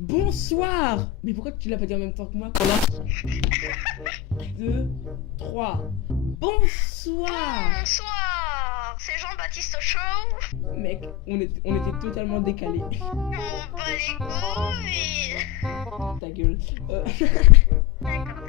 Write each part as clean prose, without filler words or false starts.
Bonsoir. Mais pourquoi tu l'as pas dit en même temps que moi? 2, 3. Bonsoir. Bonsoir, c'est Jean-Baptiste Show. Mec, on était totalement décalés. On bat les couilles. Ta gueule.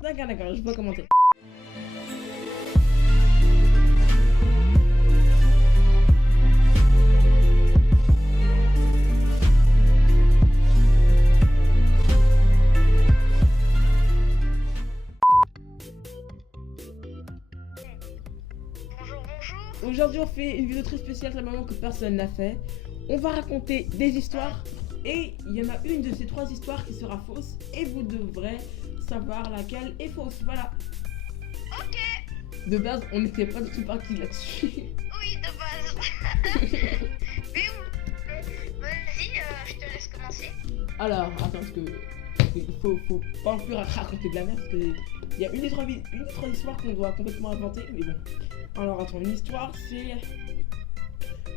D'accord. D'accord, je peux commenter. Bonjour. Aujourd'hui, on fait une vidéo très spéciale, très marrant que personne n'a fait. On va raconter des histoires et il y en a une de ces 3 histoires qui sera fausse et vous devrez savoir laquelle est fausse. Voilà. Ok. De base, on n'était pas du tout parti là-dessus. Oui, de base. Mais vas-y, je te laisse commencer. Alors, attends, parce que il faut pas en plus raconter de la merde parce que il y a une des trois histoires qu'on doit complètement inventer, mais bon. Alors attends, une histoire c'est...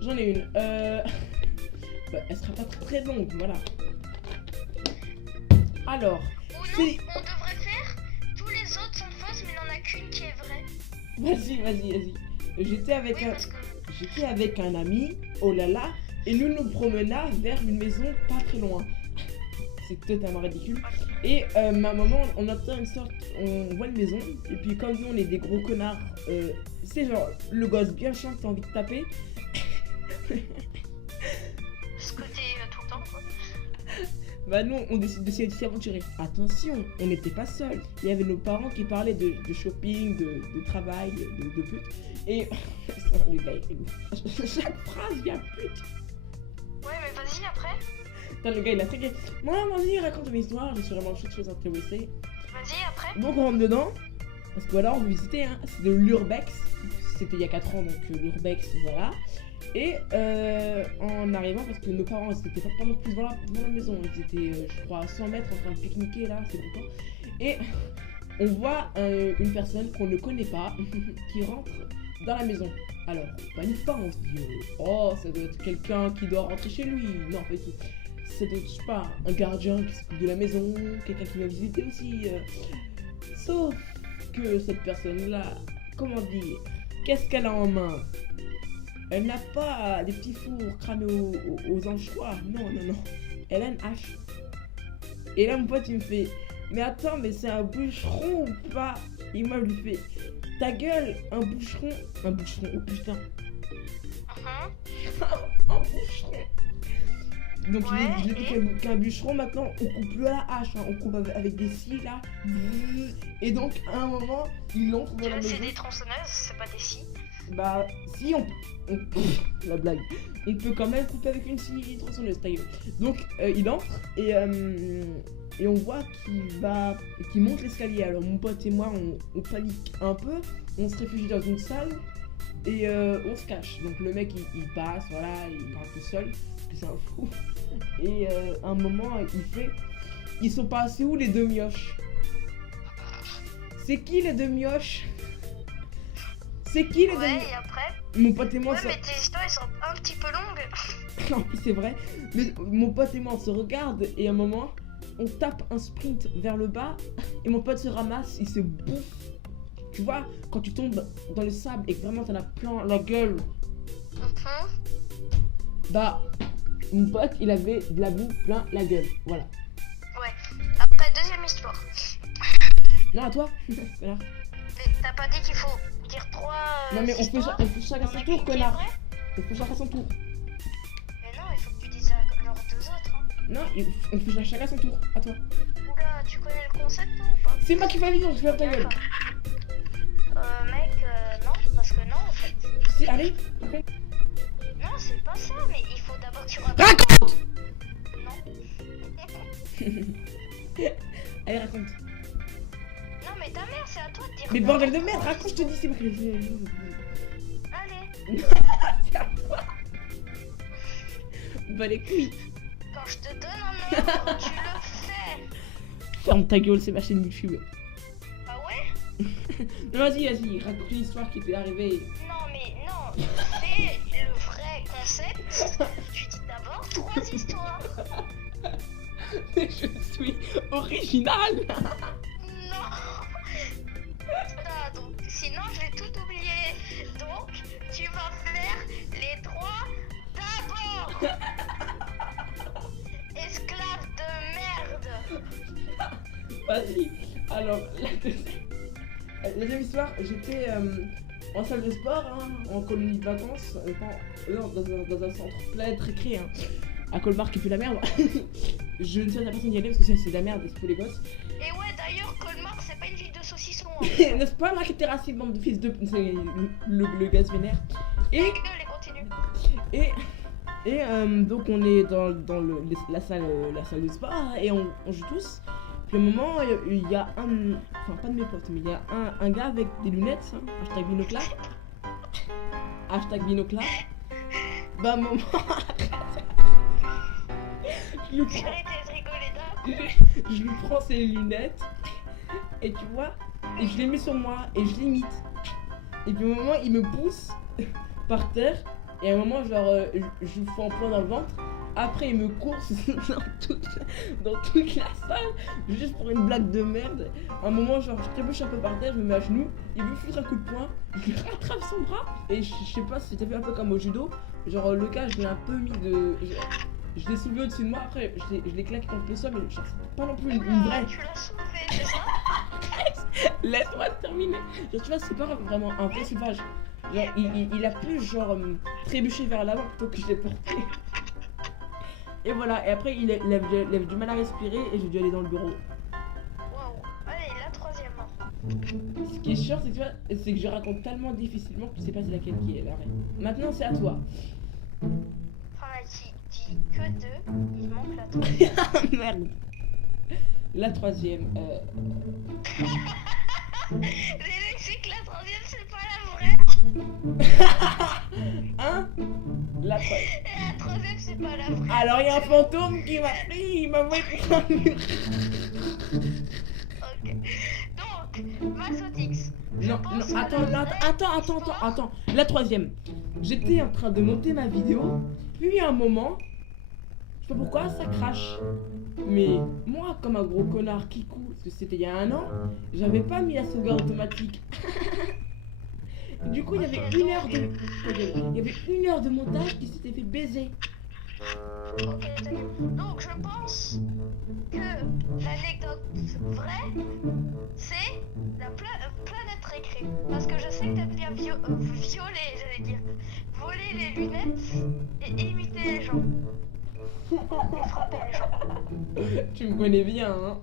J'en ai une. Bah, elle sera pas très longue, voilà. Alors, Ou non, c'est... on devrait faire tous les autres sont fausses, mais il n'y en a qu'une qui est vraie. Vas-y. J'étais avec Oui, un... parce que... J'étais avec un ami, oh là là, et nous nous promenâmes vers une maison pas très loin. C'est totalement ridicule. Et ma maman, on entend une sorte, on voit une maison, et puis comme nous on est des gros connards, c'est genre le gosse bien chiant que t'as envie de taper. Ce côté tout le temps, quoi. Bah nous on décide de s'y aventurer. Attention, on n'était pas seuls. Il y avait nos parents qui parlaient de shopping, de travail, de pute. Et le gars il chaque phrase il y a pute. Ouais, mais vas-y après. Putain, le gars il a très... Moi vas-y raconte mes histoires, je suis vraiment très intéressée. Vas-y après. Donc on rentre dedans. Parce que voilà on visitait hein, c'est de l'Urbex. C'était il y a 4 ans donc l'Urbex voilà. Et en arrivant, parce que nos parents c'était pas pendant plus devant la maison, ils étaient je crois à 100 mètres en train de pique-niquer là, c'est longtemps. Et on voit une personne qu'on ne connaît pas qui rentre dans la maison. Alors, panique pas, on se dit oh ça doit être quelqu'un qui doit rentrer chez lui. Non pas du tout. Ça doit être, je sais pas, un gardien qui s'occupe de la maison, quelqu'un qui va visiter aussi. Sauf que cette personne-là, comment dire, qu'est-ce qu'elle a en main? Elle n'a pas des petits fours cramés aux anchois. Non. Elle a une hache. Et là, mon pote, il me fait mais attends, mais c'est un bûcheron ou pas? Et moi, je lui fais ta gueule, un bûcheron, oh putain. Un bûcheron. Donc, Ouais, il est qu'un bûcheron, maintenant, on coupe plus à la hache, hein, on coupe avec des scies là. Et donc, à un moment, il entre dans la maison. C'est des tronçonneuses, c'est pas des scies. Bah, si on la blague. On peut quand même couper avec une scie tronçonneuse, ta gueule. Donc, il entre et on voit qu'il monte l'escalier. Alors, mon pote et moi, on panique un peu. On se réfugie dans une salle et on se cache. Donc, le mec, il passe, voilà, il est un peu seul. Parce que c'est un fou. Et à un moment, il fait ils sont passés où les 2 mioches? C'est qui les 2 mioches? C'est qui les 2 Ouais, mioches? et après? Mon pote et moi, Ouais, mais tes histoires, elles sont un petit peu longues. En plus, c'est vrai. Mais mon pote et moi, on se regarde et à un moment, on tape un sprint vers le bas et mon pote se ramasse, il se bouffe. Tu vois, quand tu tombes dans le sable et que vraiment t'en as plein la gueule, bah, mon pote, il avait de la boue plein la gueule. Voilà. Ouais. Après, deuxième histoire. Non, à toi. Voilà. Mais t'as pas dit qu'il faut dire 3 Non, mais on fait chacun son tour, connard. On fait chacun son tour. Mais non, il faut que tu dises leurs 2 autres. Hein. Non, on fait chacun son tour. À toi. Oula, tu connais le concept toi, ou pas? C'est moi qui fais la vidéo, je ferme ta gueule. Mec, non, parce que non en fait. Si, allez, raconte. Non, c'est pas ça, mais il faut d'abord que tu racontes. Raconte. Non. Allez, raconte. Non, mais ta mère, c'est à toi de dire. Mais non. bordel de merde, raconte, je te dis, c'est moi qui Allez, c'est à toi. Bah les couilles. quand je te donne un ordre, tu le fais. Ferme ta gueule, c'est ma chaîne YouTube. Ah ouais? Non, vas-y, raconte une histoire qui t'est arrivée. Non, mais non, c'est le vrai concept. Tu dis d'abord 3 histoires. Mais je suis original. Non. Ah, donc, sinon, je vais tout oublier. Donc, tu vas faire les 3 d'abord. Esclave de merde. Vas-y. Alors, la deuxième histoire, j'étais en salle de sport, hein, en colonie de vacances, non, dans un centre plein de récré, hein, à Colmar qui pue la merde. Je ne sais pas personne y aller parce que c'est de la merde, c'est pour les gosses. Et ouais, d'ailleurs, Colmar, c'est pas une ville de saucisson. Hein. N'est-ce pas, Marc était raciste, bande de fils de... C'est le gaz vénère. Et... Continue. Donc on est dans la salle de sport et on joue tous. Puis au moment, il y a un... Enfin, pas de mes potes, mais il y a un gars avec des lunettes, hein, hashtag binoclard. Hashtag binoclard. Bah, moment... je lui prends ses lunettes et tu vois, et je les mets sur moi et je l'imite. Et puis au moment, il me pousse par terre et à un moment, genre, je lui fous un point dans le ventre. Après, il me course dans toute la salle, juste pour une blague de merde. À un moment, genre, je trébuche un peu par terre, je me mets à genoux, il me foutre un coup de poing, je lui rattrape son bras, et je sais pas si t'as fait un peu comme au judo, genre, le cas, je l'ai un peu mis de... Je l'ai soulevé au-dessus de moi, après, je l'ai claqué contre le sol, mais genre, c'est pas non plus une vraie... Tu l'as soulevé, c'est ça? Laisse-moi terminer. Genre, tu vois, c'est pas vraiment un vrai soulevage. Genre, il a plus, genre, trébuché vers l'avant plutôt que je l'ai porté. Et voilà, et après il avait du mal à respirer et j'ai dû aller dans le bureau. Waouh, allez, la troisième. Ce qui est chiant, c'est que je raconte tellement difficilement que tu sais pas c'est laquelle qui est la vraie. Maintenant, c'est à toi. Enfin, elle dit que 2, il manque la troisième. Merde. La troisième. C'est que la troisième, c'est pas la vraie. Hein? La troisième. La troisième, c'est pas la vraie. Alors, il y a un fantôme qui m'a pris, il m'a envoyé contre un mur. Ok. Donc, Vasotix. Non, attends. La troisième. J'étais en train de monter ma vidéo, puis à un moment, je sais pas pourquoi, ça crache. Mais moi, comme un gros connard qui court, parce que c'était il y a 1 an, j'avais pas mis la sauvegarde automatique. Du coup, il y avait 1 heure de montage qui s'était fait baiser. Ok, donc je pense que l'anecdote vraie, c'est la planète récré. Parce que je sais que t'aimes bien violer, j'allais dire, voler les lunettes et imiter les gens. Et frapper les gens. Tu me connais bien, hein.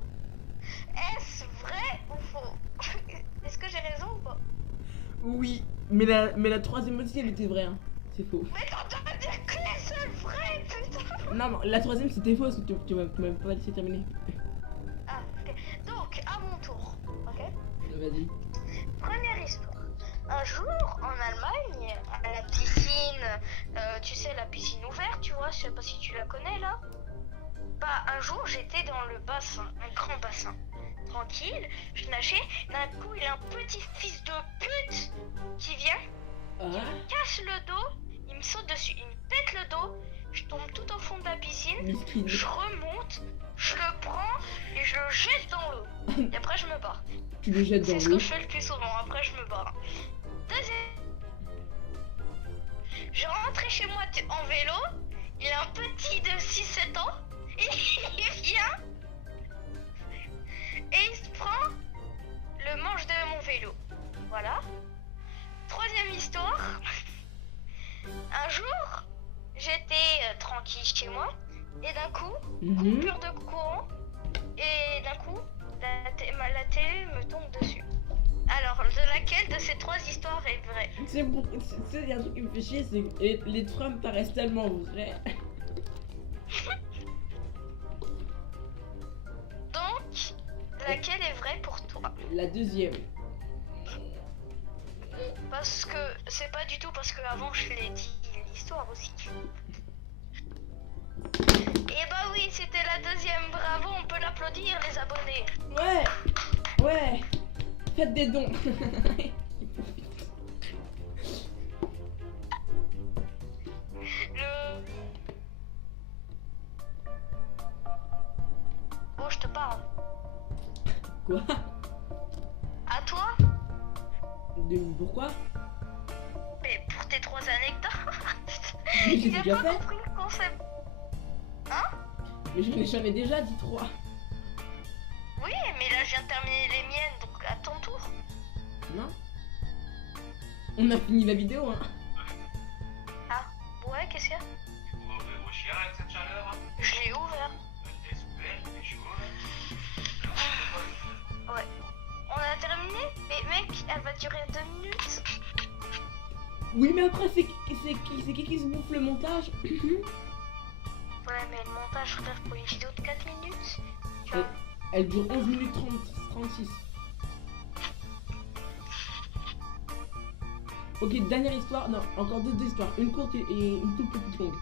Est-ce vrai ou faux? Est-ce que j'ai raison ou pas? Oui, mais la troisième aussi, elle était vraie, hein. C'est faux. Mais t'entends dire que les seules vraies, putain. Non, la troisième c'était faux, parce que tu m'as pas laissé terminer. Ah, ok. Donc, à mon tour, ok? Vas-y. Première histoire. Un jour, en Allemagne, à la piscine, tu sais, la piscine ouverte, tu vois, je sais pas si tu la connais là. Bah, un jour, j'étais dans le bassin, un grand bassin. Tranquille, je nageais, d'un coup, il y a un petit fils de pute qui vient, il me casse le dos, il me saute dessus, il me pète le dos, je tombe tout au fond de la piscine, je remonte, je le prends et je le jette dans l'eau. Et après, je me barre. Tu le jettes dans l'eau? C'est ce que je fais le plus souvent, après, je me barre. Deuxième. Je rentrais chez moi en vélo, il y a un petit de 6-7 ans, et il vient, et il se prend le manche de mon vélo. Voilà. Troisième histoire. Un jour, j'étais tranquille chez moi, et d'un coup, coupure de courant, et d'un coup, la télé me tombe dessus. Alors, de laquelle de ces 3 histoires est vraie? Il y a un truc qui me fait chier, c'est que les 3 me paraissent tellement vraies. Donc, laquelle est vraie pour toi? La deuxième. Parce que c'est pas du tout parce que avant je l'ai dit l'histoire aussi. Et bah oui, c'était la deuxième. Bravo, on peut l'applaudir les abonnés. Ouais. Faites des dons. Quoi? À toi? Pourquoi? Mais pour tes 3 anecdotes. Mais je les ai Il a déjà pas fait. compris le concept. Mais j'en ai déjà dit 3. Oui, mais là je viens de terminer les miennes, donc à ton tour. Non? On a fini la vidéo, hein. Ouais, qu'est-ce qu'il y a? Vous ouvrez vos chiens avec cette chaleur? Je l'ai ouvert. Laisse ouvert, il fait chaud là. Ouais. On a terminé? Mais mec, elle va durer 2 minutes. Oui, mais après, c'est qui se bouffe le montage? Ouais, mais le montage, frère, pour une vidéo de 4 minutes. Tu vois. Elle dure 11 minutes 36. Ok, dernière histoire. Non, encore deux histoires. Une courte et une toute petite longue.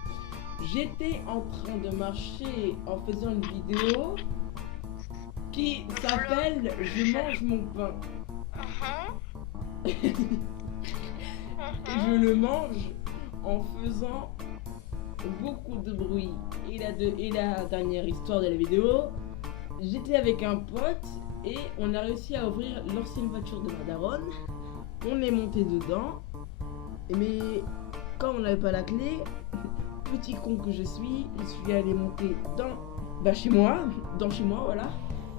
J'étais en train de marcher en faisant une vidéo qui s'appelle Je mange mon pain. Et je le mange en faisant beaucoup de bruit. Et la dernière histoire de la vidéo, j'étais avec un pote et on a réussi à ouvrir l'ancienne voiture de ma daronne. On est monté dedans, mais quand on n'avait pas la clé, petit con que je suis allé monter chez moi, voilà.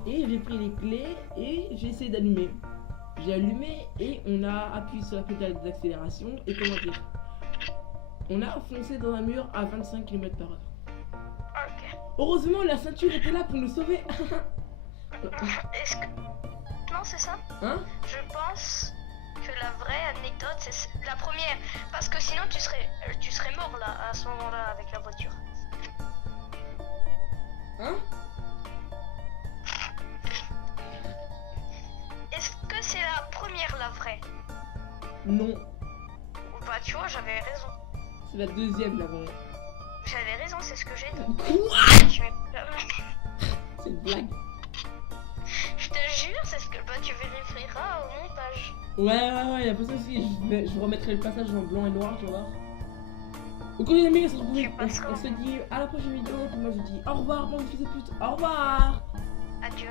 Et j'ai pris les clés et j'ai essayé d'allumer. J'ai allumé et on a appuyé sur la pédale d'accélération et comment dire, on a foncé dans un mur à 25 km/h. Ok. Heureusement, la ceinture était là pour nous sauver. Est-ce que. Non, c'est ça? Hein? Je pense que la vraie anecdote, c'est la première. Parce que sinon, tu serais mort là, à ce moment-là, avec la voiture. Hein? Est-ce que c'est la première, la vraie? Non, Bah, tu vois, j'avais raison. c'est la deuxième la vraie. J'avais raison, c'est ce que j'ai dit. Quoi? Tu m'es- C'est une blague. Je te jure, c'est ce que bah, tu vérifieras au montage. Ouais, y'a pas de soucis. Je remettrai le passage en blanc et noir, tu vois. Donc les amis, on se dit à la prochaine vidéo. Moi je dis au revoir, bande de fils de pute. Au revoir. Adieu.